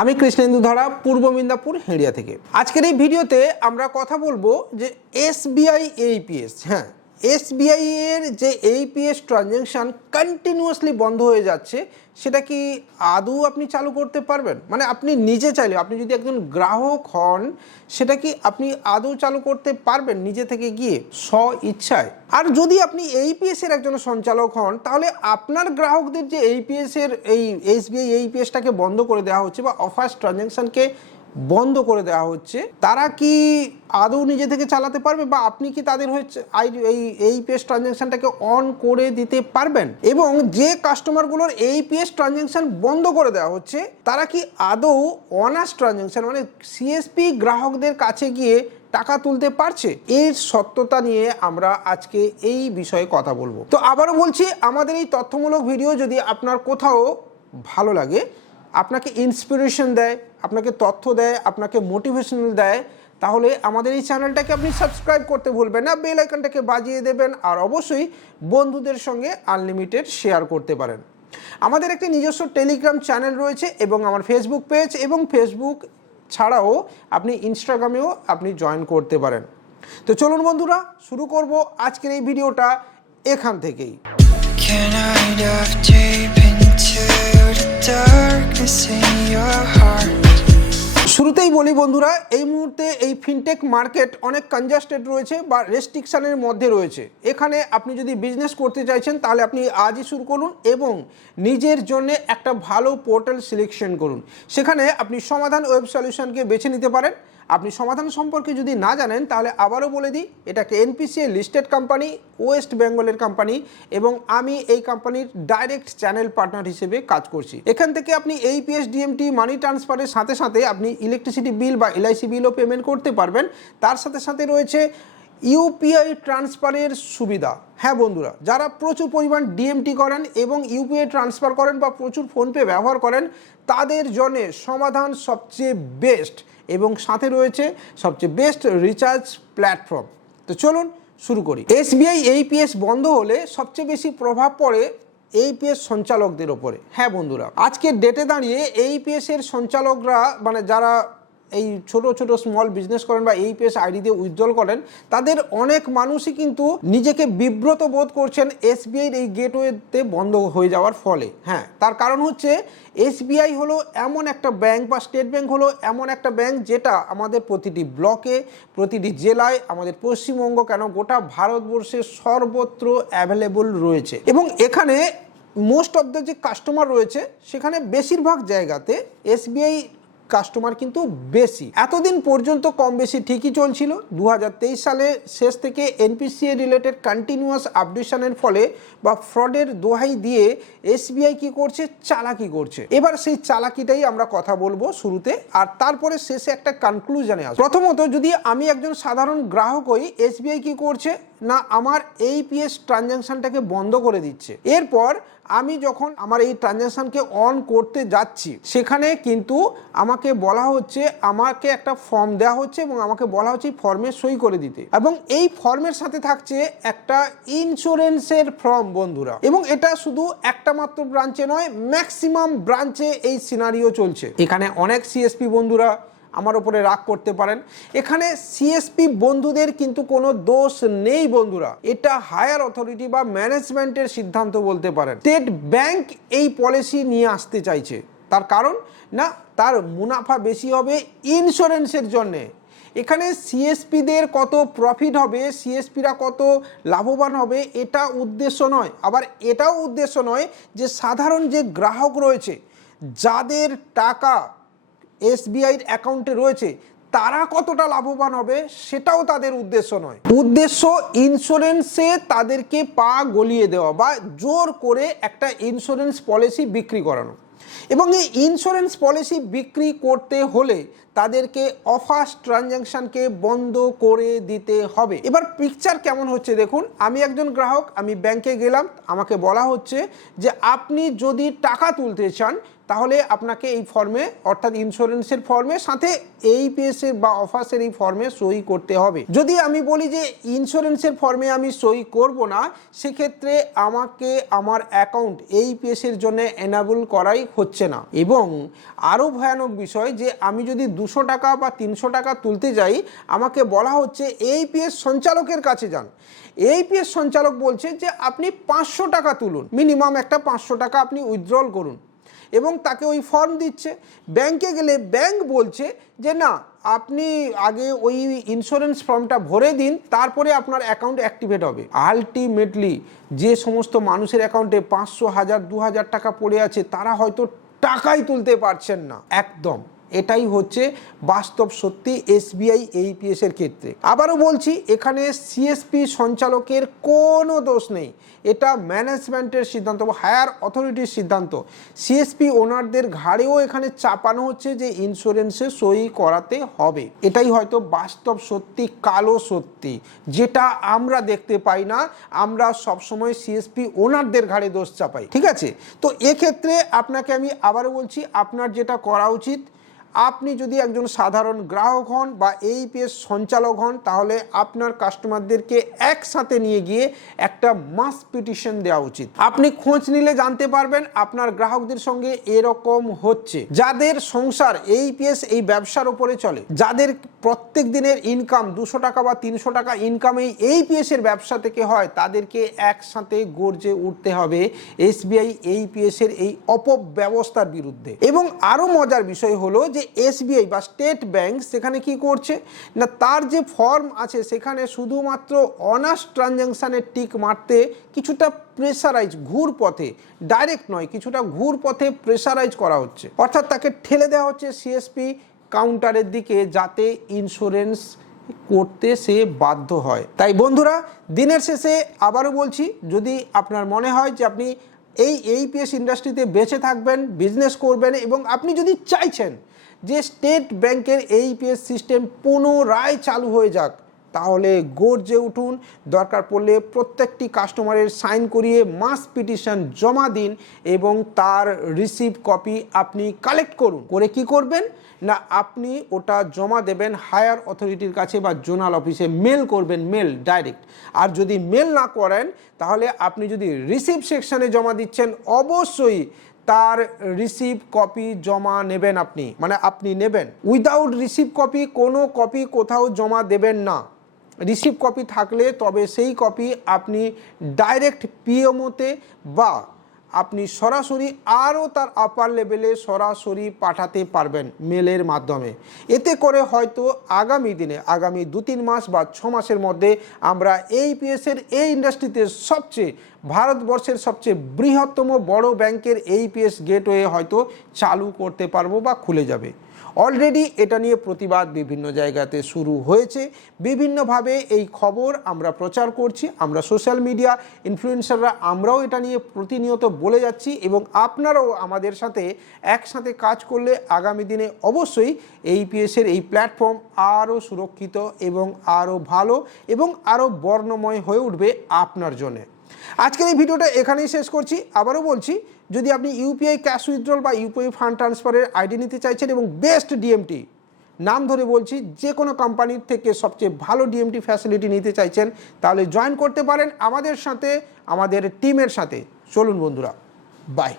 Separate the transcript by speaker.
Speaker 1: আমি কৃষ্ণেন্দু ধরা, পূর্ব মিদনাপুর, হেঁড়িয়া থেকে। আজকের এই ভিডিওতে আমরা কথা বলব যে এসবিআই এইপিএস হ্যাঁ এসবিআই এর যে এইপিএস ট্রানজ্যাকশন কন্টিনিউয়াসলি বন্ধ হয়ে যাচ্ছে, সেটা কি আদৌ আপনি চালু করতে পারবেন? মানে আপনি নিজে চাইলে, আপনি যদি একজন গ্রাহক হন, সেটা কি আপনি আদৌ চালু করতে পারবেন নিজে থেকে গিয়ে? স্ব ইচ্ছায় আর যদি আপনি এইপিএস এর একজন সঞ্চালক হন, তাহলে আপনার গ্রাহকদের যে এইপিএস এর এই এসবিআই এইপিএসটাকে বন্ধ করে দেওয়া হচ্ছে বা অফার্স ট্রানজ্যাকশনকে বন্ধ করে দেওয়া হচ্ছে। তারা কি আদৌ নিজে থেকে চালাতে পারবে বা আপনি কি তাদের হচ্ছে আই এই এইপিএস ট্রানজ্যাকশনটাকে অন করে দিতে পারবেন? এবং যে কাস্টমারগুলোর এইপিএস ট্রানজ্যাকশন বন্ধ করে দেওয়া হচ্ছে, তারা কি আদৌ অনার্স ট্রানজ্যাকশন মানে সিএসপি গ্রাহকদের কাছে গিয়ে টাকা তুলতে পারছে? এর সত্যতা নিয়ে আমরা আজকে এই বিষয়ে কথা বলব। তো আবারও বলছি, আমাদের এই তথ্যমূলক ভিডিও যদি আপনার কোথাও ভালো লাগে আপনাকে ইন্সপিরেশন দেয়, আপনাকে তথ্য দেয়, আপনাকে মোটিভেশনাল দেয়, তাহলে আমাদের এই চ্যানেলটাকে আপনি সাবস্ক্রাইব করতে ভুলবেন না বেল আইকনটাকে বাজিয়ে দেবেন, আর অবশ্যই বন্ধুদের সঙ্গে আনলিমিটেড শেয়ার করতে পারেন। আমাদের একটি নিজস্ব টেলিগ্রাম চ্যানেল রয়েছে এবং আমার ফেসবুক পেজ এবং ফেসবুক ছাড়াও আপনি ইনস্টাগ্রামেও আপনি জয়েন করতে পারেন। তো চলুন বন্ধুরা, শুরু করব আজকের এই ভিডিওটা এখান থেকেই। শুরুতেই বলি বন্ধুরা, এই মুহূর্তে এই ফিনটেক মার্কেট অনেক কনজাস্টেড রয়েছে বা রেস্ট্রিকশানের মধ্যে রয়েছে। এখানে আপনি যদি বিজনেস করতে চাইছেন, তাহলে আপনি আজই শুরু করুন এবং নিজের জন্য একটা ভালো পোর্টাল সিলেকশন করুন। সেখানে আপনি সমাধান ওয়েব সলিউশনকে বেছে নিতে পারেন। আপনি সমাধান সম্পর্কে যদি না জানেন, তাহলে আবারও বলে দিই, এটাকে এনপিসিএ লিস্টেড কোম্পানি ওয়েস্ট বেঙ্গলের কোম্পানি এবং আমি এই কোম্পানির ডাইরেক্ট চ্যানেল পার্টনার হিসেবে কাজ করছি। এখান থেকে আপনি এই ডিএমটি মানি ট্রান্সফারের সাথে সাথে আপনি ইলেকট্রিসিটি বিল বা এলআইসি বিলও পেমেন্ট করতে পারবেন। তার সাথে সাথে রয়েছে ইউপিআই ট্রান্সফারের সুবিধা। হ্যাঁ বন্ধুরা, যারা প্রচুর পরিমাণ ডিএমটি করেন এবং ইউপিআই ট্রান্সফার করেন বা প্রচুর ফোনপে ব্যবহার করেন, তাদের জন্য সমাধান সবচেয়ে বেস্ট এবং সাথে রয়েছে সবচেয়ে বেস্ট রিচার্জ প্ল্যাটফর্ম। তো চলুন শুরু করি। এসবিআই এইপিএস বন্ধ হলে সবচেয়ে বেশি প্রভাব পড়ে এইপিএস সঞ্চালকদের ওপরে। হ্যাঁ বন্ধুরা, আজকের ডেটে দাঁড়িয়ে এইপিএস এর সঞ্চালকরা মানে যারা এই ছোট ছোট স্মল বিজনেস করেন বা এইপিএস আইডি দিয়ে উইথড্রল করেন, তাদের অনেক মানুষই কিন্তু নিজেকে বিব্রত বোধ করছেন এসবিআইর এই গেটওয়েতে বন্ধ হয়ে যাওয়ার ফলে। হ্যাঁ তার কারণ হচ্ছে এসবিআই হলো এমন একটা ব্যাংক বা স্টেট ব্যাংক হলো এমন একটা ব্যাংক যেটা আমাদের প্রতিটি ব্লকে প্রতিটি জেলায়, আমাদের পশ্চিমবঙ্গ কেন গোটা ভারতবর্ষে সর্বত্র অ্যাভেলেবল রয়েছে। এবং এখানে মোস্ট অফ দ্য যে কাস্টমার রয়েছে, সেখানে বেশিরভাগ জায়গাতে এসবিআই কাস্টমার কিন্তু বেশি। এতদিন পর্যন্ত কম বেশি ঠিকই চলছিল। দু হাজার তেইশ সালে শেষ থেকে এনপিসিএ রিলেটেড কন্টিনিউয়াস আপডেশনের ফলে বা ফ্রডের দোহাই দিয়ে এসবিআই কি করছে, চালাকি করছে। এবার সেই চালাকিটাই আমরা কথা বলব শুরুতে, আর তারপরে শেষে একটা কনক্লুশনে আসব। প্রথমত যদি আমি একজন সাধারণ গ্রাহক হই এসবিআই কি করছে? না, আমার এই পিএস ট্রানজ্যাকশনটাকে বন্ধ করে দিচ্ছে। এরপর আমি যখন আমার এই ট্রানজ্যাকশনকে অন করতে যাচ্ছি, সেখানে কিন্তু আমাকে বলা হচ্ছে, আমাকে একটা ফর্ম দেওয়া হচ্ছে এবং আমাকে বলা হচ্ছে ফর্মে সই করে দিতে। এবং এই ফর্মের সাথে থাকছে একটা ইন্স্যুরেন্সের ফর্ম বন্ধুরা। এবং এটা শুধু একটা মাত্র ব্রাঞ্চে নয় ম্যাক্সিমাম ব্রাঞ্চে এই সিনারিও চলছে। এখানে অনেক সিএসপি বন্ধুরা আমার ওপরে রাগ করতে পারেন। এখানে সিএসপি বন্ধুদের কিন্তু কোনো দোষ নেই বন্ধুরা। এটা হায়ার অথরিটি বা ম্যানেজমেন্টের সিদ্ধান্ত বলতে পারেন। স্টেট ব্যাংক এই পলিসি নিয়ে আসতে চাইছে। তার কারণ, না, তার মুনাফা বেশি হবে ইন্স্যুরেন্সের জন্যে। এখানে সিএসপিদের কত প্রফিট হবে সিএসপিরা কত লাভবান হবে, এটা উদ্দেশ্য নয়। আবার এটাও উদ্দেশ্য নয় যে সাধারণ যে গ্রাহক রয়েছে, যাদের টাকা এসবিআইর অ্যাকাউন্টে রয়েছে, তারা কতটা লাভবান হবে সেটাও তাদের উদ্দেশ্য নয়। উদ্দেশ্য ইন্স্যুরেন্সে তাদেরকে পা গলিয়ে দেওয়া বা জোর করে একটা ইন্স্যুরেন্স পলিসি বিক্রি করানো। এবং এই ইন্স্যুরেন্স পলিসি বিক্রি করতে হলে তাদেরকে অফার্স ট্রানজ্যাকশনকে বন্ধ করে দিতে হবে। এবার পিকচার কেমন হচ্ছে দেখুন, আমি একজন গ্রাহক, আমি ব্যাংকে গেলাম, আমাকে বলা হচ্ছে যে আপনি যদি টাকা তুলতে চান তাহলে আপনাকে এই ফর্মে অর্থাৎ ইন্স্যুরেন্সের ফর্মে সাথে এইপিএস এর বা অফার্সের এই ফর্মে সই করতে হবে। যদি আমি বলি যে ইন্স্যুরেন্সের ফর্মে আমি সই করব না, সেক্ষেত্রে আমাকে আমার অ্যাকাউন্ট এইপিএস এর জন্য এনাবল করাই হচ্ছে না। এবং আরও ভয়ানক বিষয় যে আমি যদি দুশো টাকা বা তিনশো টাকা তুলতে যাই, আমাকে বলা হচ্ছে এই এইপিএস সঞ্চালকের কাছে যান। এইপিএস সঞ্চালক বলছে যে, আপনি পাঁচশো টাকা তুলুন। মিনিমাম একটা পাঁচশো টাকা আপনি উইথড্রল করুন। এবং তাকে ওই ফর্ম দিচ্ছে। ব্যাংকে গেলে ব্যাংক বলছে যে, না, আপনি আগে ওই ইন্স্যুরেন্স ফর্মটা ভরে দিন, তারপরে আপনার অ্যাকাউন্ট অ্যাক্টিভেট হবে। আলটিমেটলি যে সমস্ত মানুষের অ্যাকাউন্টে পাঁচশো হাজার দু হাজার টাকা পড়ে আছে, তারা হয়তো টাকাই তুলতে পারছেন না। একদম। এটাই হচ্ছে বাস্তব সত্যি এসবিআই এইপিএস এর ক্ষেত্রে। আবারও বলছি, এখানে সিএসপি সঞ্চালকের কোনো দোষ নেই। এটা ম্যানেজমেন্টের সিদ্ধান্ত বা হায়ার অথরিটির সিদ্ধান্ত। সিএসপি ওনারদের ঘাড়েও এখানে চাপানো হচ্ছে যে ইন্স্যুরেন্সে সই করাতে হবে। এটাই হয়তো বাস্তব সত্যি, কালো সত্যি। যেটা আমরা দেখতে পাই না, আমরা সবসময় সিএসপি ওনারদের ঘাড়ে দোষ চাপাই। ঠিক আছে? তো এক্ষেত্রে আপনাকে আমি আবারও বলছি, আপনার যেটা করা উচিত আপনি যদি একজন সাধারণ গ্রাহক হন বা এই এইপিএস সঞ্চালক হন, তাহলে আপনার কাস্টমারদেরকে একসাথে নিয়ে গিয়ে একটা মাস পিটিশন দেওয়া উচিত। আপনি খোঁজ নিলে জানতে পারবেন আপনার গ্রাহকদের সঙ্গে এরকম হচ্ছে। যাদের সংসার এই এইপিএস এই ব্যবসার উপরে চলে, যাদের প্রত্যেক দিনের ইনকাম দুশো টাকা বা তিনশো টাকা ইনকাম এই এইপিএস এর ব্যবসা থেকে হয়, তাদেরকে একসাথে গর্জে উঠতে হবে এসবিআই এইপিএস এর এই অপব্যবস্থার বিরুদ্ধে। এবং আরও মজার বিষয় হলো যে এসবিআই বা স্টেট ব্যাংক সেখানে কি করছে? না, তার যে ফর্ম আছে সেখানে শুধুমাত্র অনার্স ট্রানজ্যাকশানের টিক মারতে কিছুটা প্রেসারাইজ ঘুর পথে ডাইরেক্ট নয়, কিছুটা ঘুর পথে প্রেসারাইজ করা হচ্ছে। অর্থাৎ তাকে ঠেলে দেওয়া হচ্ছে সিএসপি কাউন্টারের দিকে যাতে ইন্স্যুরেন্স করতে সে বাধ্য হয়। তাই বন্ধুরা, দিনের শেষে আবারও বলছি, যদি আপনার মনে হয় যে আপনি এই এইপিএস ইন্ডাস্ট্রিতে বেঁচে থাকবেন বিজনেস করবেন এবং আপনি যদি চাইছেন যে স্টেট ব্যাংকের এইপিএস সিস্টেম পুনরায় চালু হয়ে যাক, তাহলে গর্জে উঠুন। দরকার পড়লে প্রত্যেকটি কাস্টমারের সাইন করিয়ে মাস পিটিশন জমা দিন এবং তার রিসিভ কপি আপনি কালেক্ট করুন। করে কি করবেন? না, আপনি ওটা জমা দেবেন হায়ার অথরিটির কাছে বা জোনাল অফিসে। মেল করবেন, মেল, ডাইরেক্ট। আর যদি মেল না করেন, তাহলে আপনি যদি রিসিভ সেকশানে জমা দিচ্ছেন, অবশ্যই তার রিসিভ কপি জমা নেবেন আপনি। মানে আপনি নেবেন। উইদাউট রিসিভ কপি কোনো কপি কোথাও জমা দেবেন না। রিসিভ কপি থাকলে তবে সেই কপি আপনি ডাইরেক্ট পিএমওতে বা আপনি সরাসরি আরও তার আপার লেভেলে সরাসরি পাঠাতে পারবেন মেলের মাধ্যমে। এতে করে হয়তো আগামী দিনে, আগামী দু তিন মাস বা ছ মাসের মধ্যে আমরা এই পিএসের এই ইন্ডাস্ট্রিতে সবচেয়ে, ভারতবর্ষের সবচেয়ে বৃহত্তম বড় ব্যাংকের এই পিএস গেটওয়ে হয়তো চালু করতে পারব বা খুলে যাবে। অলরেডি এটা নিয়ে প্রতিবাদ বিভিন্ন জায়গাতে শুরু হয়েছে। বিভিন্নভাবে এই খবর আমরা প্রচার করছি, আমরা সোশ্যাল মিডিয়া ইনফ্লুয়েন্সাররা আমরাও এটা নিয়ে প্রতিনিয়ত বলে যাচ্ছি এবং আপনারাও আমাদের সাথে একসাথে কাজ করলে আগামী দিনে অবশ্যই এই পিএসের এই প্ল্যাটফর্ম আরও সুরক্ষিত এবং আরও ভালো এবং আরও বর্ণময় হয়ে উঠবে আপনার জন্যে। আজকের এই ভিডিওটা এখানেই শেষ করছি। আবারও বলছি, যদি আপনি ইউপিআই ক্যাশ উইথড্রল বা ইউপিআই ফান্ড ট্রান্সফারের আইডি নিতে চাইছেন এবং বেস্ট ডিএমটি, নাম ধরে বলছি, যে কোনো কোম্পানির থেকে সবচেয়ে ভালো ডিএমটি ফ্যাসিলিটি নিতে চাইছেন, তাহলে জয়েন করতে পারেন আমাদের সাথে, আমাদের টিমের সাথে। চলুন বন্ধুরা বাই